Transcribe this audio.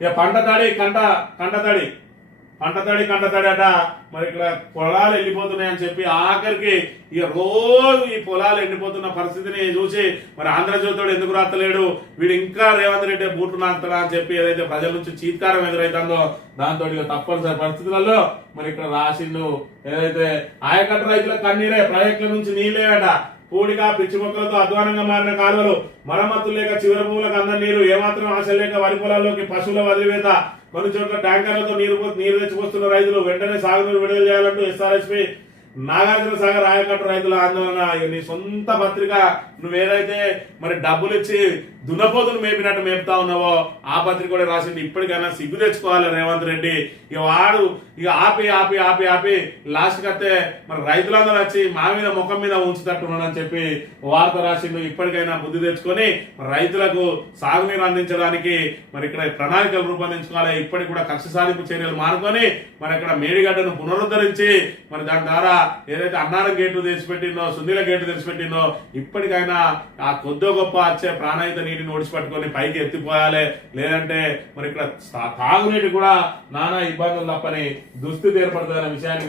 ఇక పంట తడి అట. మరి ఇక్కడ పొలాలు వెళ్ళిపోతున్నాయని చెప్పి ఆఖరికి ఇక రోజు ఈ పొలాలు ఎండిపోతున్న పరిస్థితిని చూసి మరి ఆంధ్రజ్యోతుడు ఎందుకు రాస్తలేడు, వీడు ఇంకా రేవంత్ రెడ్డి బూట్లు నాకుతాడా అని చెప్పి ఏదైతే ప్రజల నుంచి చీత్కారం ఎదురైతుందో దాంతో ఇక తప్పనిసరి పరిస్థితులలో మరి ఇక్కడ రాసిండు. ఏదైతే ఆయకట్టు రైతుల కన్నీరే, ప్రాజెక్టుల నుంచి నీళ్ళేట, పూడిగా పిచ్చి మొక్కలతో అధ్వానంగా మారిన కాలువలు, మరమ్మతులు లేక చివరి భూములకు అందరి నీరు, ఏమాత్రం ఆశ లేక వరి పొలాల్లోకి పశువుల వదిలివేత, కొన్ని చోట్ల ట్యాంకర్లతో నీరు తెచ్చిపోస్తున్న రైతులు వెంటనే సాగునీరు విడుదల చేయాలంటూ ఎస్ఆర్ఎస్పీ నాగార్జున సాగర్ ఆయకట్టు రైతుల ఆందోళన. నీ సొంత పత్రిక నువ్వేదైతే మరి డబ్బులు ఇచ్చి దున్నపోతును మేపినట్టు మేపుతా ఉన్నావో ఆ పత్రిక కూడా రాసింది. ఇప్పటికైనా సిగ్గు తెచ్చుకోవాలి రేవంత్ రెడ్డి. ఇక వాడు ఇక ఆపి లాస్ట్ కత్తే మరి రైతులందరూ వచ్చి మా మీద ముఖం మీద ఉంచుతట్టున్నాడని చెప్పి వార్త రాసిండు. ఇప్పటికైనా బుద్ధి తెచ్చుకొని రైతులకు సాగునీరు అందించడానికి మరి ఇక్కడ ప్రణాళికలు రూపొందించుకోవాలి. ఇప్పటికి కూడా కక్ష సాధింపు చర్యలు మానుకొని మరి ఇక్కడ మేడిగడ్డను పునరుద్ధరించి మరి దాని ద్వారా ఏదైతే అన్నారం గేట్లు తెచ్చిపెట్టిందో, సుందీల గేట్లు తెచ్చిపెట్టిందో ఇప్పటికైనా ఆ కొద్దో గొప్ప వచ్చే ప్రాణాయిత నీటిని ఓడిచిపట్టుకొని పైకి ఎత్తిపోయాలి. లేదంటే మరి ఇక్కడ తాగునీటి కూడా నానా ఇబ్బందులు తప్పని దుస్థితి ఏర్పడుతుందనే విషయాన్ని